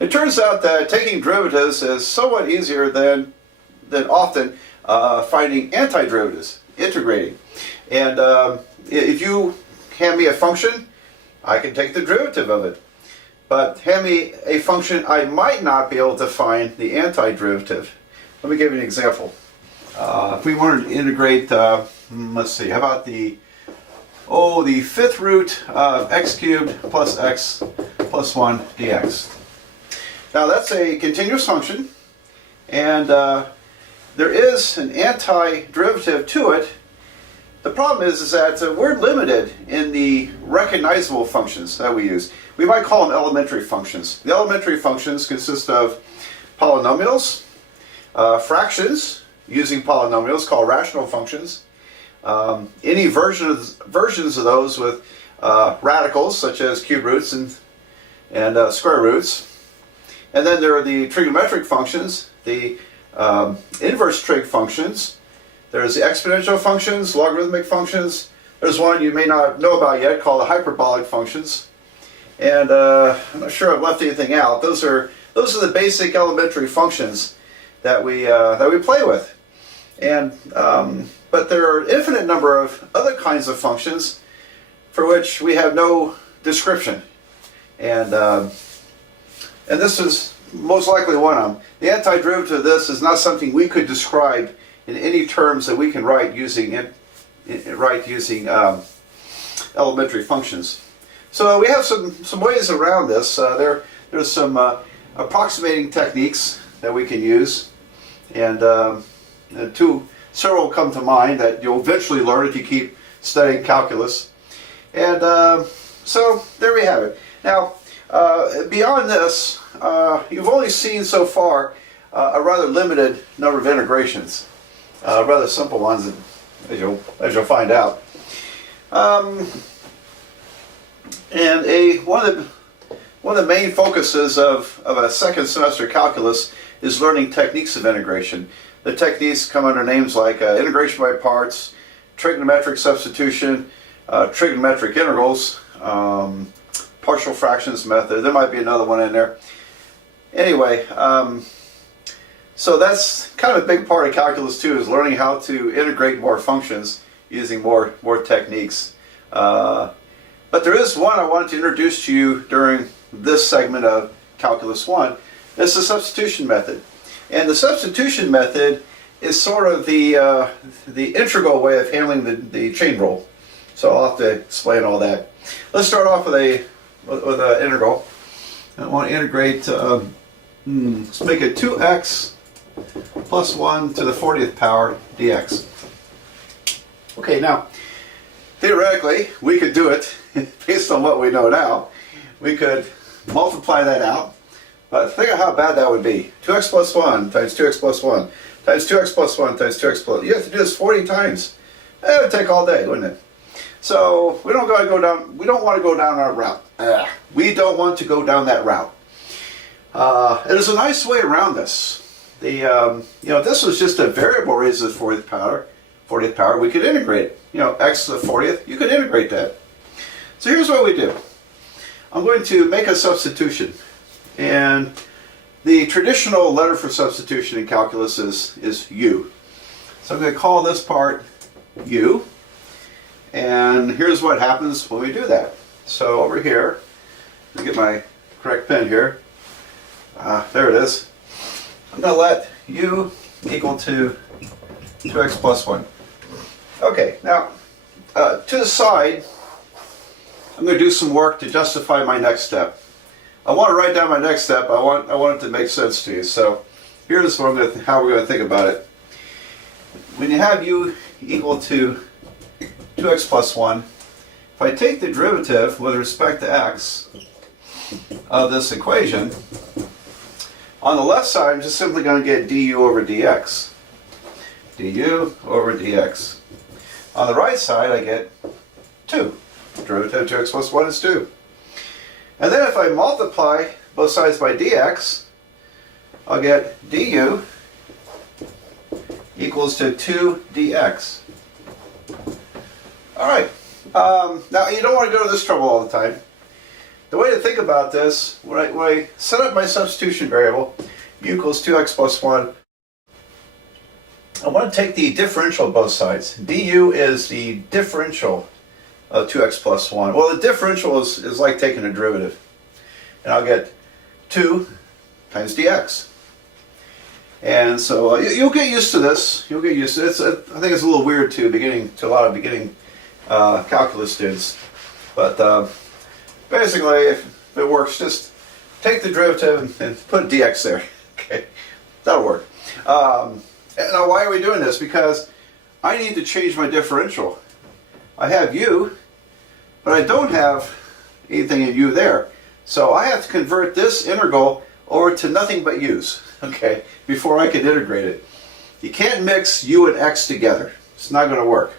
It turns out that taking derivatives is somewhat easier than often finding antiderivatives, integrating. And if you hand me a function, I can take the derivative of it. But hand me a function, I might not be able to find the antiderivative. Let me give you an example. If we wanted to integrate, let's see, how about the fifth root of x cubed plus x plus 1 dx. Now that's a continuous function, and there is an antiderivative to it. The problem is that we're limited in the recognizable functions that we use. We might call them elementary functions. The elementary functions consist of polynomials, fractions using polynomials called rational functions, any versions of those with radicals such as cube roots and square roots. And then there are the trigonometric functions, the inverse trig functions. There's the exponential functions, logarithmic functions. There's one you may not know about yet called the hyperbolic functions. And I'm not sure I've left anything out. Those are the basic elementary functions that we play with. And but there are an infinite number of other kinds of functions for which we have no description. And this is most likely one of them. The antiderivative of this is not something we could describe in any terms that we can write using elementary functions. So we have some ways around this. There's some approximating techniques that we can use, and several come to mind that you'll eventually learn if you keep studying calculus. And so there we have it. Now, beyond this, you've only seen so far a rather limited number of integrations, rather simple ones, as you'll find out. And one of the main focuses of a second semester calculus is learning techniques of integration. The techniques come under names like integration by parts, trigonometric substitution, trigonometric integrals, partial fractions method. There might be another one in there. Anyway, so that's kind of a big part of calculus too, is learning how to integrate more functions using more techniques. But there is one I wanted to introduce to you during this segment of Calculus 1. It's the substitution method. And the substitution method is sort of the integral way of handling the chain rule. So I'll have to explain all that. Let's start off with an integral. I want to integrate, let's make it 2x plus 1 to the 40th power dx. Okay, now, theoretically, we could do it based on what we know now. We could multiply that out, but think of how bad that would be. 2x plus 1 times 2x plus 1 times 2x plus 1 times 2x plus 1. You have to do this 40 times. It would take all day, wouldn't it? So we don't want to go down our route. We don't want to go down that route. There's a nice way around this. If this was just a variable raised to the 40th power, we could integrate it. X to the 40th, you could integrate that. So here's what we do. I'm going to make a substitution. And the traditional letter for substitution in calculus is U. So I'm going to call this part U. And here's what happens when we do that. So over here, let me get my correct pen here. There it is. I'm going to let U equal to 2x plus 1. Okay, now to the side, I'm going to do some work to justify my next step. I want to write down my next step. I want it to make sense to you. So here's how we're going to think about it. When you have U equal to 2x plus 1, if I take the derivative with respect to x of this equation, on the left side I'm just simply going to get du over dx. Du over dx. On the right side I get 2. Derivative of 2x plus 1 is 2. And then if I multiply both sides by dx, I'll get du equals to 2 dx. Alright, now you don't want to go to this trouble all the time. the way to think about this, when I set up my substitution variable, u equals 2x plus 1, I want to take the differential of both sides. du is the differential of 2x plus 1. Well, the differential is like taking a derivative. And I'll get 2 times dx. And so you'll get used to this. You'll get used to it. I think it's a little weird to a lot of beginning calculus students. But basically, if it works, just take the derivative and put dx there. Okay, that'll work. Now, why are we doing this? Because I need to change my differential. I have u, but I don't have anything in u there. So I have to convert this integral over to nothing but u's, okay, before I can integrate it. You can't mix u and x together. It's not going to work.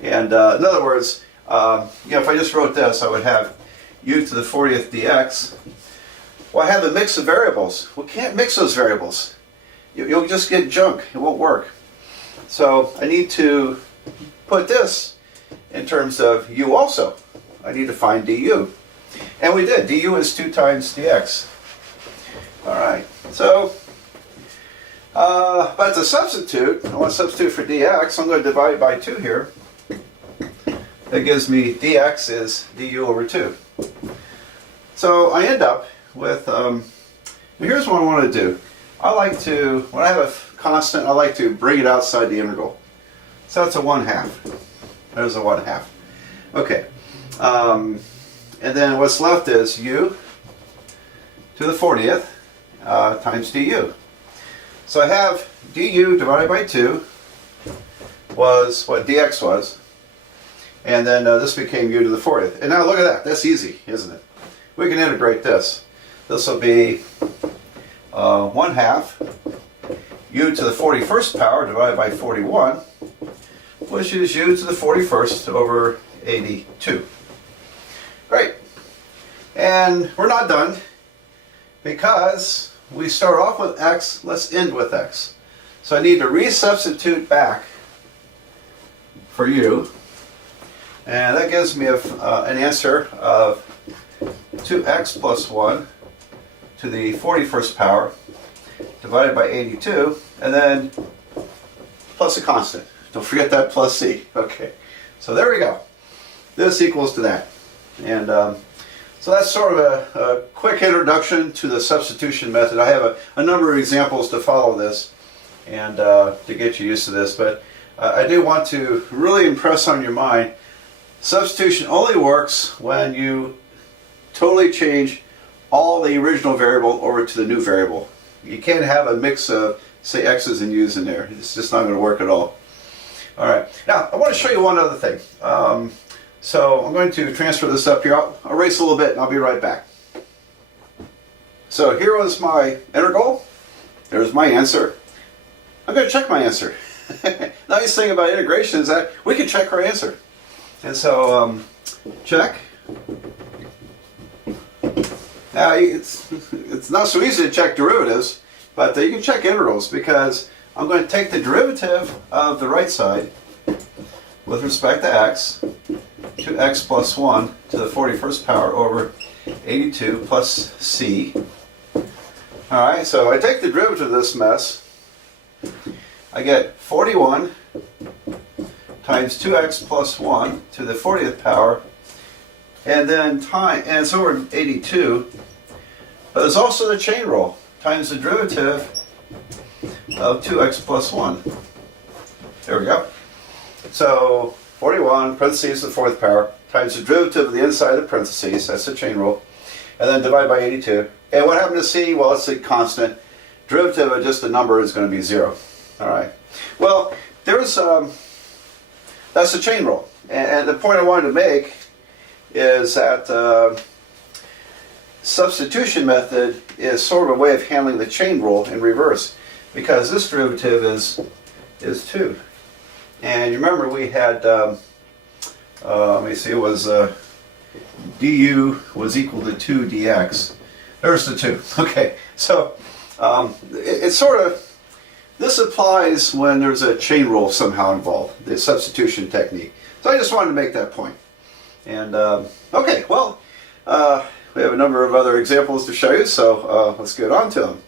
And in other words, if I just wrote this, I would have u to the 40th dx. Well, I have a mix of variables. We can't mix those variables. You'll just get junk. It won't work. So I need to put this in terms of u also. I need to find du. And we did. Du is 2 times dx. All right. So, but to substitute, I want to substitute for dx. I'm going to divide by 2 here. That gives me dx is du over 2. So I end up with, here's what I want to do. I like to, when I have a constant, I like to bring it outside the integral. So that's a 1/2. There's a 1/2. Okay. And then what's left is u to the 40th times du. So I have du divided by 2 was what dx was. And then this became u to the 40th. And now look at that. That's easy, isn't it? We can integrate this. This will be 1/2 u to the 41st power divided by 41, which is u to the 41st over 82. Great. And we're not done because we start off with x, let's end with x. So I need to resubstitute back for u, and that gives me an answer of 2x plus 1 to the 41st power divided by 82, and then plus a constant. Don't forget that plus c. Okay, so there we go. This equals to that. And so that's sort of a quick introduction to the substitution method. I have a number of examples to follow this and to get you used to this, but I do want to really impress on your mind, substitution only works when you totally change all the original variable over to the new variable. You can't have a mix of, say, x's and u's in there. It's just not going to work at all. All right. Now, I want to show you one other thing. So I'm going to transfer this up here. I'll erase a little bit and I'll be right back. So here was my integral. There's my answer. I'm going to check my answer. The nice thing about integration is that we can check our answer. And so check. Now it's not so easy to check derivatives, but you can check integrals because I'm going to take the derivative of the right side with respect to x, 2x plus 1 to the 41st power over 82 plus c. Alright, so I take the derivative of this mess. I get 41 times 2x plus 1 to the 40th power, and then and it's over 82. But there's also the chain rule times the derivative of 2x plus 1. There we go. So 41 parentheses to the 4th power times the derivative of the inside of the parentheses, that's the chain rule, and then divide by 82. And what happened to c? Well, it's a constant. Derivative of just a number is going to be 0. All right. Well, there's that's the chain rule. And the point I wanted to make is that substitution method is sort of a way of handling the chain rule in reverse, because this derivative is 2. And you remember we had, let me see, it was du was equal to 2 dx. There's the 2. Okay, so it's sort of, this applies when there's a chain rule somehow involved, the substitution technique. So I just wanted to make that point. And okay, well, We have a number of other examples to show you, so let's get on to them.